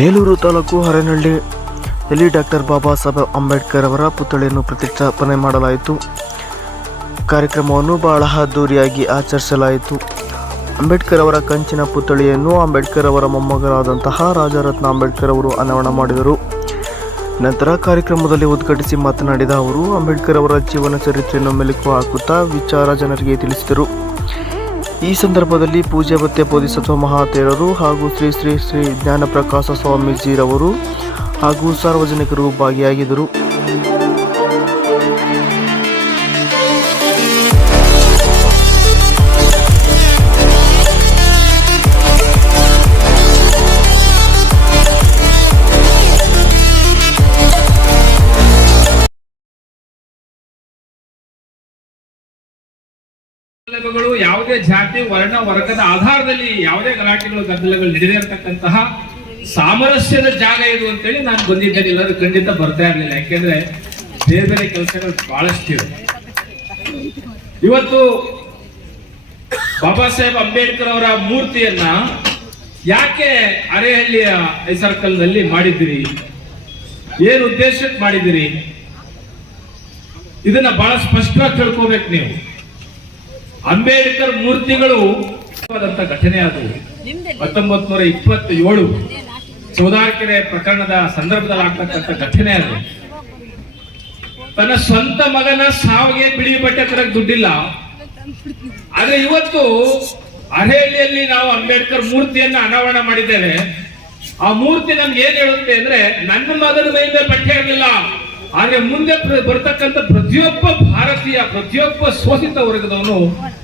Belur taluk ಹರನಹಳ್ಳಿಯಲ್ಲಿ doctor Baba Saheb Ambedkar ಅವರ ಪುತ್ಥಳಿಯನ್ನು ಪ್ರತಿಷ್ಠಾಪನೆ ಮಾಡಲಾಯಿತು. ಕಾರ್ಯಕ್ರಮವನ್ನು ಬಹಳ ಅದ್ದೂರಿಯಾಗಿ ಆಚರಿಸಲಾಯಿತು. ಅಂಬೇಡ್ಕರ್ ಅವರ ಕಂಚಿನ ಪುತ್ಥಳಿಯನ್ನು ಅಂಬೇಡ್ಕರ್ ಅವರ ಮೊಮ್ಮಗರಾದಂತಹ ರಾಜರತ್ನ ಅಂಬೇಡ್ಕರ್ ಅವರು ಅನಾವರಣ ಮಾಡಿದರು. ನಂತರ ಕಾರ್ಯಕ್ರಮದಲ್ಲಿ ಉದ್ಘಾಟಿಸಿ ಮಾತನಾಡಿದ ಅವರು ಅಂಬೇಡ್ಕರ್ ಅವರ ಜೀವನ ಚರಿತ್ರೆಯನ್ನು ಮೆಲುಕು ಹಾಕುತ್ತಾ ವಿಚಾರ ಜನರಿಗೆ ತಿಳಿಸಿದರು. ಈ ಸಂದರ್ಭದಲ್ಲಿ ಪೂಜ್ಯ ಭತ್ಯ ಬೋಧಿಸತ್ವ ಮಹಾತೇರರು ಹಾಗೂ ಶ್ರೀ ಶ್ರೀ ಶ್ರೀ ಜ್ಞಾನಪ್ರಕಾಶ ಸ್ವಾಮೀಜಿರವರು ಹಾಗೂ ಸಾರ್ವಜನಿಕರು ಭಾಗಿಯಾಗಿದ್ದರು. ಯಾವುದೇ ಜಾತಿ ವರ್ಣ ವರ್ಗದ ಆಧಾರದಲ್ಲಿ ಯಾವುದೇ ಗಲಾಟೆಗಳು ಗದ್ದಲಗಳು ನಡೆದೇ ಇರತಕ್ಕಂತಹ ಸಾಮರಸ್ಯದ ಜಾಗ ಇದು ಅಂತೇಳಿ ನಾನು ಬಂದಿದ್ದೇನೆ. ಎಲ್ಲರೂ ಖಂಡಿತ ಬರ್ತಾ ಇರಲಿಲ್ಲ, ಯಾಕೆಂದ್ರೆ ಬೇರೆ ಬೇರೆ ಕೆಲಸಗಳು ಬಹಳಷ್ಟು ಇವೆ. ಇವತ್ತು ಬಾಬಾ ಸಾಹೇಬ್ ಅಂಬೇಡ್ಕರ್ ಅವರ ಮೂರ್ತಿಯನ್ನ ಯಾಕೆ ಅರೇಹಳ್ಳಿಯ ಸರ್ಕಲ್ ನಲ್ಲಿ ಮಾಡಿದ್ದೀರಿ, ಏನು ಉದ್ದೇಶಕ್ಕೆ ಮಾಡಿದ್ದೀರಿ, ಇದನ್ನ ಬಹಳ ಸ್ಪಷ್ಟವಾಗಿ ತಿಳ್ಕೋಬೇಕು ನೀವು. ಅಂಬೇಡ್ಕರ್ ಮೂರ್ತಿಗಳು ಘಟನೆ ಅದು 1927 ಚೌದಾರ್ಕೆರೆ ಪ್ರಕರಣದ ಸಂದರ್ಭದಲ್ಲಿ ಆಗ್ತಕ್ಕಂಥ ಘಟನೆ ಅದು. ತನ್ನ ಸ್ವಂತ ಮಗನ ಸಾವಿಗೆ ಬಿಳಿ ಬಟ್ಟೆ ತರಕ್ ದುಡ್ಡಿಲ್ಲ, ಆದ್ರೆ ಇವತ್ತು ಅರೇಹಳ್ಳಿಯಲ್ಲಿ ನಾವು ಅಂಬೇಡ್ಕರ್ ಮೂರ್ತಿಯನ್ನ ಅನಾವರಣ ಮಾಡಿದ್ದೇವೆ. ಆ ಮೂರ್ತಿ ನಮ್ಗೆ ಏನ್ ಹೇಳುತ್ತೆ ಅಂದ್ರೆ, ನನ್ನ ಮಗನ ಮೇಲೆ ಬಟ್ಟೆ ಇರಲಿಲ್ಲ, ಆದ್ರೆ ಮುಂದೆ ಬರ್ತಕ್ಕಂಥ ಪ್ರತಿಯೊಬ್ಬ ಭಾರತೀಯ, ಪ್ರತಿಯೊಬ್ಬ ಶೋಷಿತ ವರ್ಗದವನು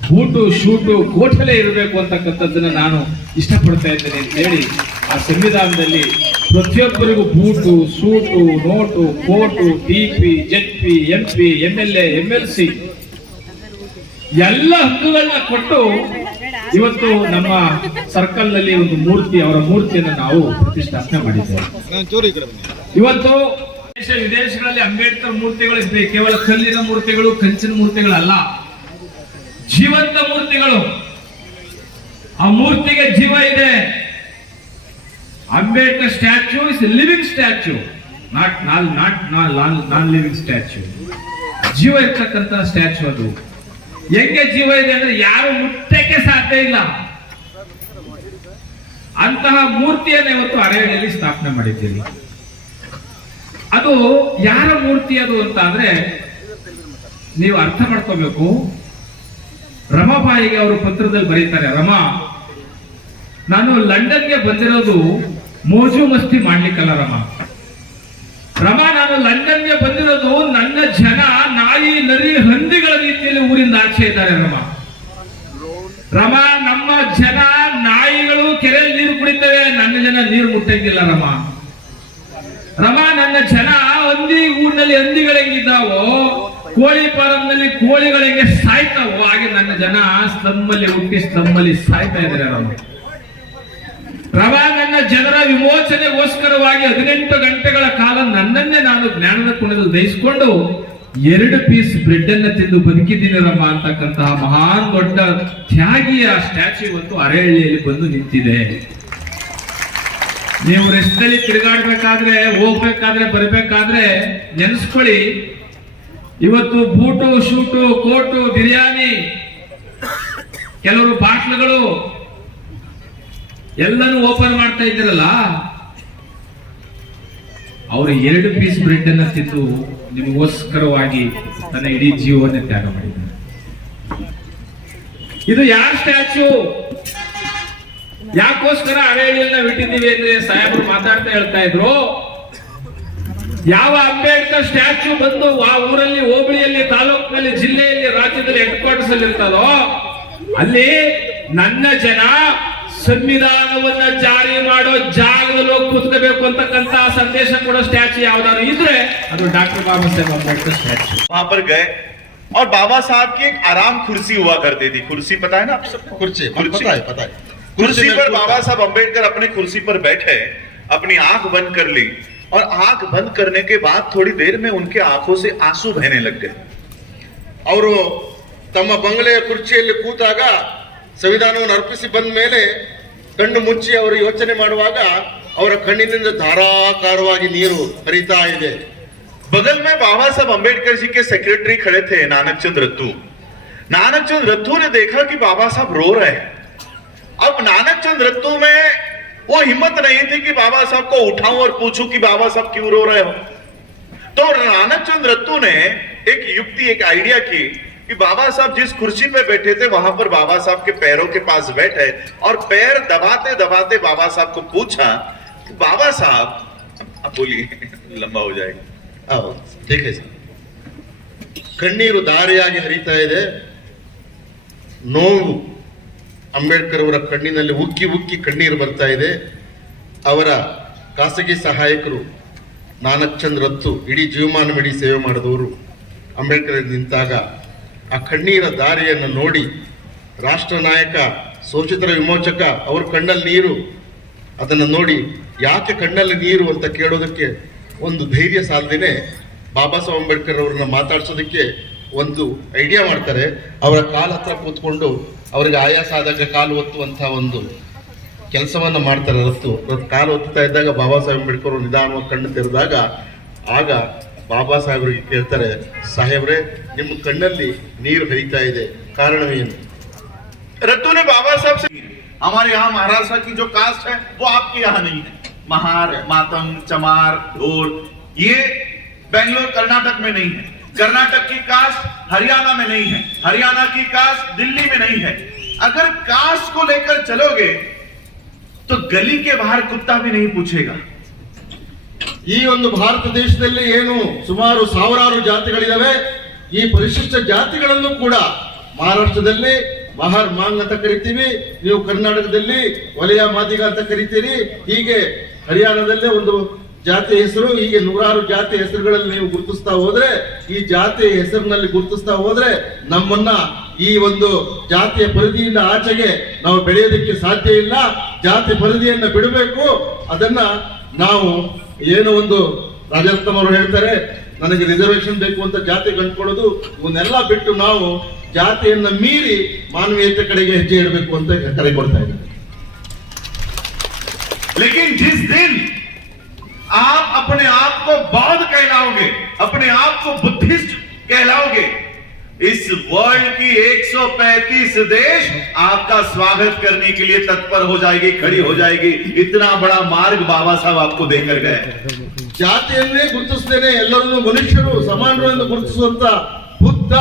ಬೂಟು ಶೂಟು ಕೋಟಲೆ ಇರಬೇಕು ಅಂತಕ್ಕಂಥದ್ದನ್ನ ನಾನು ಇಷ್ಟಪಡ್ತಾ ಇದ್ದೇನೆ ಅಂತ ಹೇಳಿ ಆ ಸಂವಿಧಾನದಲ್ಲಿ ಪ್ರತಿಯೊಬ್ಬರಿಗೂ boot suit note coat TP ZP MP MLA MLC ಎಲ್ಲ ಹಕ್ಕುಗಳನ್ನ ಕೊಟ್ಟು ಇವತ್ತು ನಮ್ಮ ಸರ್ಕಲ್ ನಲ್ಲಿ ಒಂದು ಮೂರ್ತಿ, ಅವರ ಮೂರ್ತಿಯನ್ನು ನಾವು ಪ್ರತಿಷ್ಠಾಪನೆ ಮಾಡಿದ್ದೇವೆ. ಇವತ್ತು ದೇಶ ವಿದೇಶಗಳಲ್ಲಿ ಅಂಬೇಡ್ಕರ್ ಮೂರ್ತಿಗಳು ಕೇವಲ ಕಲ್ಲಿನ ಮೂರ್ತಿಗಳು, ಕಂಚಿನ ಮೂರ್ತಿಗಳಲ್ಲ, ಜೀವಂತ ಮೂರ್ತಿಗಳು. ಆ ಮೂರ್ತಿಗೆ ಜೀವ ಇದೆ. Ambedkar statue is living statue, non living statue. ಜೀವ ಇರ್ತಕ್ಕಂಥ ಸ್ಟ್ಯಾಚ್ಯೂ ಅದು. ಹೆಂಗೆ ಜೀವ ಇದೆ ಅಂದ್ರೆ ಯಾರು ಮುಟ್ಟಕ್ಕೆ ಸಾಧ್ಯ ಇಲ್ಲ ಅಂತಹ ಮೂರ್ತಿಯನ್ನು ಇವತ್ತು ಅರೇಹಳ್ಳಿಯಲ್ಲಿ ಸ್ಥಾಪನೆ ಮಾಡಿದ್ದೀರಿ. ಅದು ಯಾರ ಮೂರ್ತಿ ಅದು ಅಂತ ಅಂದ್ರೆ ನೀವು ಅರ್ಥ ಮಾಡ್ಕೋಬೇಕು. ರಮಾಬಾಯಿಗೆ ಅವರು ಪತ್ರದಲ್ಲಿ ಬರೀತಾರೆ, ರಮಾ, ನಾನು ಲಂಡನ್ಗೆ ಬಂದಿರೋದು ಮೋಜು ಮಸ್ತಿ ಮಾಡ್ಲಿಕ್ಕಲ್ಲ ರಮಾ, ನಾನು ಲಂಡನ್ಗೆ ಬಂದಿರೋದು ನನ್ನ ಜನ ನಾಯಿ ನರಿ ಹಂದಿಗಳ ರೀತಿಯಲ್ಲಿ ಊರಿಂದ ಆಚೆ ಇದ್ದಾರೆ ರಮಾ, ನಮ್ಮ ಜನ ನಾಯಿಗಳು ಕೆರೆಯಲ್ಲಿ ನೀರು ಕುಡಿತವೆ, ನನ್ನ ಜನ ನೀರು ಮುಟ್ಟಂಗಿಲ್ಲ ರಮಾ, ನನ್ನ ಜನ ಊರಿನಲ್ಲಿ ಹಂದಿಗಳು ಹೆಂಗಿದ್ದಾವೋ, ಕೋಳಿ ಫಾರಂನಲ್ಲಿ ಕೋಳಿಗಳು ಹೆಂಗೆ ಸಾಯ್ತಾವೋ, ಹಾಗೆ ನನ್ನ ಜನ ಸ್ತಂಭಲ್ಲಿ ಹುಟ್ಟಿ ಸ್ತಂಭಲ್ಲಿ ಸಾಯ್ತಾ ಇದ್ದಾರೆ ರಮಾ, ನನ್ನ ಜನರ ವಿಮೋಚನೆಗೋಸ್ಕರವಾಗಿ 18 ಗಂಟೆಗಳ ಕಾಲ ನನ್ನನ್ನೇ ನಾನು ಜ್ಞಾನದ ಕುಣದಲ್ಲಿ ದಹಿಸಿಕೊಂಡು 2 ಪೀಸ್ ಬ್ರೆಡ್ ಅನ್ನ ತಿಂದು ಬದುಕಿದ್ದೀನಿ ರಮಾ ಅಂತಕ್ಕಂತಹ ಮಹಾನ್ ದೊಡ್ಡ ತ್ಯಾಗಿಯ ಸ್ಟ್ಯಾಚ್ಯೂ ಇವತ್ತು ಅರೇಹಳ್ಳಿಯಲ್ಲಿ ಬಂದು ನಿಂತಿದೆ. ನೀವು ರಸ್ತೆಯಲ್ಲಿ ತಿರುಗಾಡ್ಬೇಕಾದ್ರೆ, ಹೋಗ್ಬೇಕಾದ್ರೆ, ಬರ್ಬೇಕಾದ್ರೆ ನೆನೆಸ್ಕೊಳ್ಳಿ, ಇವತ್ತು ಬೂಟು ಶೂಟು ಕೋಟು ಬಿರಿಯಾನಿ ಕೆಲವರು ಬಾಟ್ಲುಗಳು ಎಲ್ಲನೂ ಓಪನ್ ಮಾಡ್ತಾ ಇದ್ದೀರಲ್ಲ, ಅವರು 2 ಪೀಸ್ ಬ್ರೆಡ್ ಅನ್ನ ತಿಂದು ನಿಮಗೋಸ್ಕರವಾಗಿ ತನ್ನ ಇಡೀ ಜೀವನ ತ್ಯಾಗ ಮಾಡಿದ್ದಾರೆ. ಇದು ಯಾರ ಸ್ಟ್ಯಾಚ್ಯೂ, ಯಾಕೋಸ್ಕರ ಅರೇಹಳ್ಳಿಯನ್ನ ಬಿಟ್ಟಿದ್ದೀವಿ ಅಂದ್ರೆ ಸಾಹೇಬರು ಮಾತಾಡ್ತಾ ಹೇಳ್ತಾ ಇದ್ರು, ಯಾವ ಅಂಬೇಡ್ಕರ್ ಸ್ಟ್ಯಾಚ್ಯೂ ಬಂದು ಆ ಊರಲ್ಲಿ, ಹೋಬಳಿಯಲ್ಲಿ, ತಾಲೂಕಿನಲ್ಲಿ, ಜಿಲ್ಲೆಯಲ್ಲಿ, ರಾಜ್ಯದಲ್ಲಿ ಹೆಡ್ ಕ್ವಾರ್ಟರ್ಸ್ ಅಲ್ಲಿ ಇರ್ತದೋ ಅಲ್ಲಿ ನನ್ನ ಜನ ಸಂವಿಧಾನವನ್ನ ಜಾರಿ ಮಾಡೋ ಜಾಗದಲ್ಲಿ ಹೋಗಿ ಕೂತ್ಕೋಬೇಕು ಅಂತಕ್ಕಂತ ಸಂದೇಶ ಕೊಡೋ ಸ್ಟ್ಯಾಚ್ಯೂ ಯಾವ್ದಾದ್ರು ಇದ್ರೆ ಅದು ಡಾಕ್ಟರ್ ಬಾಬಾ ಸಾಹೇಬ್ अंबेडकर स्टैच्यू। वहां पर गए और बाबा साहब की एक आराम कुर्सी हुआ करती थी। कुर्सी पता है ना आप सबको? कुर्सी पता है। कुर्सी पर बाबा साहब अंबेडकर अपनी कुर्सी पर बैठे, अपनी आंख बंद कर ली और आंख बंद करने के बाद थोड़ी देर में उनके आंखों से आंसू बहने लग गए। ಅವರು ತಮ್ಮ ಬಂಗಲೆಯ ಕುರ್ಚಿಯಲ್ಲಿ ಕೂತಾಗ ಸಂವಿಧಾನವನ್ನು ಅರ್ಪಿಸಿ ಬಂದ ಮೇಲೆ ಕಣ್ಣು ಮುಚ್ಚಿ ಅವರು ಯೋಚನೆ ಮಾಡುವಾಗ ಅವರ ಕಣ್ಣಿನಿಂದ ಧಾರಾಕಾರವಾಗಿ ನೀರು ಹರಿತಾ ಇದೆ. बगल में बाबा साहब अंबेडकर जी के सेक्रेटरी खड़े थे नानक चंद रत्तू. नानक चंद रत्तू ने देखा कि बाबा साहब रो रहे हैं. अब नानक चंद रत्तू में वो हिम्मत नहीं थी कि बाबा साहब को उठाऊं और पूछूं कि बाबा साहब क्यों रो रहे हो. तो नानक चंद रत्तू ने एक युक्ति, एक आइडिया की कि बाबा साहब जिस कुर्सी पे बैठे थे वहां पर बाबा साहब के पैरों के पास बैठे और पैर दबाते दबाते बाबा साहब को पूछा, बाबा साहब, आप बोलिए, लंबा हो जाएगा. ಹೌದು, ठीक है ಸರ್. ಕಣ್ಣೀರು ದಾರಿಯಾಗಿ ಹರಿತಾ ಇದೆ. ನೋವು ಅಂಬೇಡ್ಕರ್ ಅವರ ಕಣ್ಣಿನಲ್ಲಿ ಉಕ್ಕಿ ಉಕ್ಕಿ ಕಣ್ಣೀರು ಬರ್ತಾ ಇದೆ. ಅವರ ಖಾಸಗಿ ಸಹಾಯಕರು ನಾನಕ್ ಚಂದ್ ರತ್ತು ಇಡೀ ಜೀವಮಾನವಿಡೀ ಸೇವೆ ಮಾಡಿದವರು ಅಂಬೇಡ್ಕರ್ ನಿಂತಾಗ ಆ ಕಣ್ಣೀರ ದಾರಿಯನ್ನು ನೋಡಿ ರಾಷ್ಟ್ರ ನಾಯಕ, ಶೋಷಿತರ ವಿಮೋಚಕ ಅವ್ರ ಕಣ್ಣಲ್ಲಿ ನೀರು, ಅದನ್ನು ನೋಡಿ ಯಾಕೆ ಕಣ್ಣಲ್ಲಿ ನೀರು ಅಂತ ಕೇಳೋದಕ್ಕೆ ಒಂದು ಧೈರ್ಯ ಸಾಧನೆ ಬಾಬಾ ಸಾಹೇಬ್ ಅಂಬೇಡ್ಕರ್ ಅವ್ರನ್ನ ಮಾತಾಡ್ಸೋದಕ್ಕೆ ಒಂದು ಐಡಿಯಾ ಮಾಡ್ತಾರೆ. ಅವರ ಕಾಲ ಹತ್ರ ಕೂತ್ಕೊಂಡು ಅವರಿಗೆ ಆಯಾಸ ಆದಾಗ ಕಾಲು ಒತ್ತುವಂತ ಒಂದು ಕೆಲಸವನ್ನ ಮಾಡ್ತಾರೆ. ಕಾಲು ಒತ್ತುತ್ತಾ ಇದ್ದಾಗ ಬಾಬಾ ಸಾಹೇಬ್ ಅಂಬೇಡ್ಕರ್ ಅವರು ನಿಧಾನವಾಗಿ ಕಣ್ಣು ತೆರೆದಾಗ ಆಗ ಬಾಬಾ ಸಾಹೇಬ್ರಿಗೆ ಕೇಳ್ತಾರೆ, ಸಾಹೇಬ್ರೆ ನಿಮ್ಮ ಕಣ್ಣಲ್ಲಿ ನೀರು ಹರಿತಾ ಇದೆ, ಕಾರಣವೇನು? रत्तू ने बाबा साहब से, हमारे यहाँ महाराष्ट्र की जो कास्ट है वो आपके यहाँ नहीं है. महार, मातंग, चमार, ढोल, ये बेंगलोर कर्नाटक में नहीं है. कर्नाटक की कास्ट हरियाणा में नहीं है. हरियाणा की कास्ट दिल्ली में नहीं है. अगर कास्ट को लेकर चलोगे तो गली के बाहर कुत्ता भी नहीं पूछेगा. ಈ ಒಂದು ಭಾರತ ದೇಶದಲ್ಲಿ ಏನು ಸುಮಾರು ಸಾವಿರಾರು ಜಾತಿಗಳಿದಾವೆ. ಈ ಪರಿಶಿಷ್ಟ ಜಾತಿಗಳನ್ನು ಕೂಡ ಮಹಾರಾಷ್ಟ್ರದಲ್ಲಿ ಮಹಾರ್ ಮಾಂಗ್ ಅಂತ ಕರಿತೀವಿ, ನೀವು ಕರ್ನಾಟಕದಲ್ಲಿ ವಲಯ ಮಾದಿಗ ಅಂತ ಕರಿತೀರಿ, ಹೀಗೆ ಹರಿಯಾಣದಲ್ಲೇ ಒಂದು ಜಾತಿಯ ಹೆಸರು, ಹೀಗೆ ನೂರಾರು ಜಾತಿಯ ಹೆಸರುಗಳಲ್ಲಿ ನೀವು ಗುರುತಿಸ್ತಾ ಹೋದ್ರೆ, ಈ ಜಾತಿಯ ಹೆಸರಿನಲ್ಲಿ ಗುರುತಿಸ್ತಾ ಹೋದ್ರೆ ನಮ್ಮನ್ನ ಈ ಒಂದು ಜಾತಿಯ ಪರಿಧಿಯಿಂದ ಆಚೆಗೆ ನಾವು ಬೆಳೆಯೋದಕ್ಕೆ ಸಾಧ್ಯ ಇಲ್ಲ. ಜಾತಿ ಪರಿಧಿಯನ್ನ ಬಿಡಬೇಕು. ಅದನ್ನ ನಾವು ಏನೋ ಒಂದು ರಾಜರತ್ನಂ ಅವರು ಹೇಳ್ತಾರೆ, ನನಗೆ ರಿಸರ್ವೇಶನ್ ಬೇಕು ಅಂತ ಜಾತಿ ಕಂಡುಕೊಳ್ಳೋದು, ಇವನ್ನೆಲ್ಲ ಬಿಟ್ಟು ನಾವು ಜಾತಿಯನ್ನ ಮೀರಿ ಮಾನವೀಯತೆ ಕಡೆಗೆ ಹೆಜ್ಜೆ ಇಡಬೇಕು ಅಂತ ಕರೆ ಕೊಡ್ತಾ ಇದ್ದಾರೆ. लेकिन जिस दिन आप अपने आप को बौद्ध कहलाओगे, अपने आप को बुद्धिस्ट कहलाओगे, इस वर्ल्ड की 135 देश आपका स्वागत करने के लिए तत्पर हो जाएगी, खड़ी हो जाएगी. इतना बड़ा मार्ग बाबा साहब आपको देकर गए. ಜಾತಿಯನ್ನೇ ಗುರುತಿಸದೇನೆ ಎಲ್ಲರನ್ನು ಮನುಷ್ಯರು ಸಮಾನರು ಎಂದು ಗುರುತಿಸುವಂತ ಬುದ್ಧ,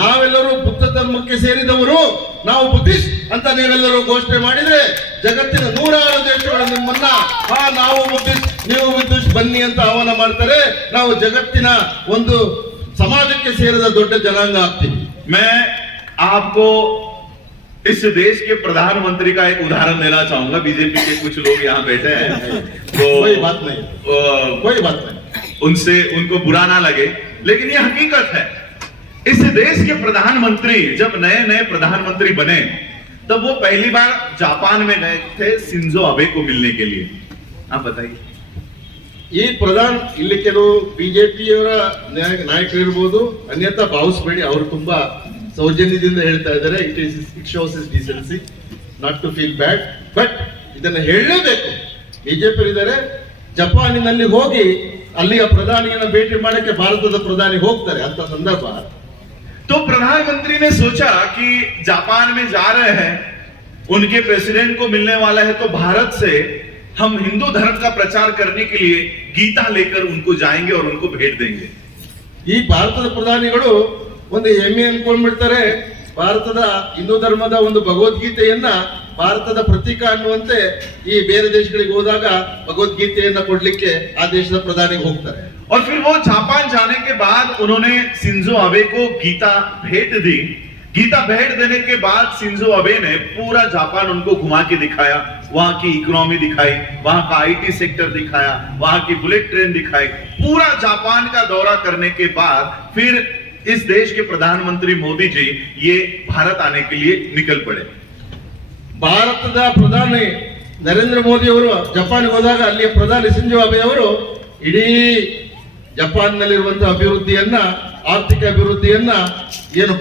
ನಾವೆಲ್ಲರೂ ಬುದ್ಧ ಧರ್ಮಕ್ಕೆ ಸೇರಿದವರು, ನಾವು ಬುದ್ಧಿಸ್ಟ್ ಅಂತ ನೀವೆಲ್ಲರೂ ಘೋಷಣೆ ಮಾಡಿದ್ರೆ ಜಗತ್ತಿನ ನೂರಾರು ದೇಶಗಳು ನಿಮ್ಮನ್ನ ನಾವು ಬುದ್ಧಿಸ್ಟ್, ನೀವು ಬುದ್ಧಿಸ್ಟ್ ಬನ್ನಿ ಅಂತ ಆಹ್ವಾನ ಮಾಡ್ತಾರೆ. ನಾವು ಜಗತ್ತಿನ ಒಂದು समाज के ಸೇರಿದ ದೊಡ್ಡ ಜನಾಂಗ ಆಗ್ತೀವಿ. मैं आपको इस देश के प्रधानमंत्री का एक उदाहरण देना चाहूंगा. बीजेपी के कुछ लोग यहाँ बैठे हैं तो कोई बात नहीं, कोई बात नहीं, उनसे उनको बुरा ना लगे, लेकिन ये हकीकत है. इस देश के प्रधानमंत्री जब नए नए प्रधानमंत्री बने तब वो पहली बार जापान में गए थे शिंजो अबे को मिलने के लिए. आप बताइए. ಈ ಪ್ರಧಾನ ಇಲ್ಲಿ ಕೆಲವು ಬಿಜೆಪಿಯವರ ನಾಯಕರು ಇರಬಹುದು, ಅನ್ಯಥಾ ಭಾವಿಸಬೇಡಿ, ಅವರು ತುಂಬಾ ಸೌಜನ್ಯದಿಂದ ಹೇಳ್ತಾ ಇದ್ದಾರೆ. It shows is decency, not to feel bad, but ಇದನ್ನ ಹೇಳಲೇಬೇಕು. ಬಿಜೆಪಿ ಇದ್ದಾರೆ, ಜಪಾನಿನಲ್ಲಿ ಹೋಗಿ ಅಲ್ಲಿಯ ಪ್ರಧಾನಿಯನ್ನ ಭೇಟಿ ಮಾಡಕ್ಕೆ ಭಾರತದ ಪ್ರಧಾನಿ ಹೋಗ್ತಾರೆ ಅಂತ ಸಂದರ್ಭ. तो प्रधानमंत्री ने सोचा कि जापान में जा रहे हैं, उनके प्रेसिडेंट को मिलने वाला है, तो भारत से हम हिंदू धर्म का प्रचार करने के लिए गीता लेकर उनको जाएंगे और उनको भेंट देंगे. ಈ ಭಾರತದ ಪ್ರಧಾನಿಗಳು ಒಂದು ಹೆಮ್ಮೆ ಅನ್ಕೊಂಡ್ಬಿಡ್ತಾರೆ, ಭಾರತದ ಹಿಂದೂ ಧರ್ಮದ ಒಂದು ಭಗವದ್ಗೀತೆಯನ್ನ ಭಾರತದ ಪ್ರತೀಕ ಅನ್ನುವಂತೆ ಈ ಬೇರೆ ದೇಶಗಳಿಗೆ ಹೋದಾಗ ಭಗವದ್ಗೀತೆಯನ್ನ ಕೊಡ್ಲಿಕ್ಕೆ ಆ ದೇಶದ ಪ್ರಧಾನಿಗೆ ಹೋಗ್ತಾರೆ. और फिर वो जापान जाने के बाद उन्होंने शिंजो अबे को गीता भेंट दी. गीता भेंट देने के बाद शिंजो अबे ने पूरा जापान उनको घुमा के दिखाया, वहां की इकोनॉमी दिखाई, वहां का आईटी सेक्टर दिखाया, वहां की बुलेट ट्रेन दिखाई. पूरा जापान का दौरा करने के बाद फिर इस देश के प्रधानमंत्री मोदी जी ये भारत आने के लिए निकल पड़े. ಭಾರತದ ಪ್ರಧಾನಿ ನರೇಂದ್ರ ಮೋದಿ ಅವರು ಜಪಾನ್ಗೆ ಹೋದಾಗ ಅಲ್ಲಿಯ ಪ್ರಧಾನಿ ಶಿಂಜೋ ಅಬೆ ಅವರು ಇಡೀ ಜಪಾನ್ ನಲ್ಲಿರುವಂತಹ ಅಭಿವೃದ್ಧಿಯನ್ನ, ಆರ್ಥಿಕ ಅಭಿವೃದ್ಧಿಯನ್ನ, ಏನು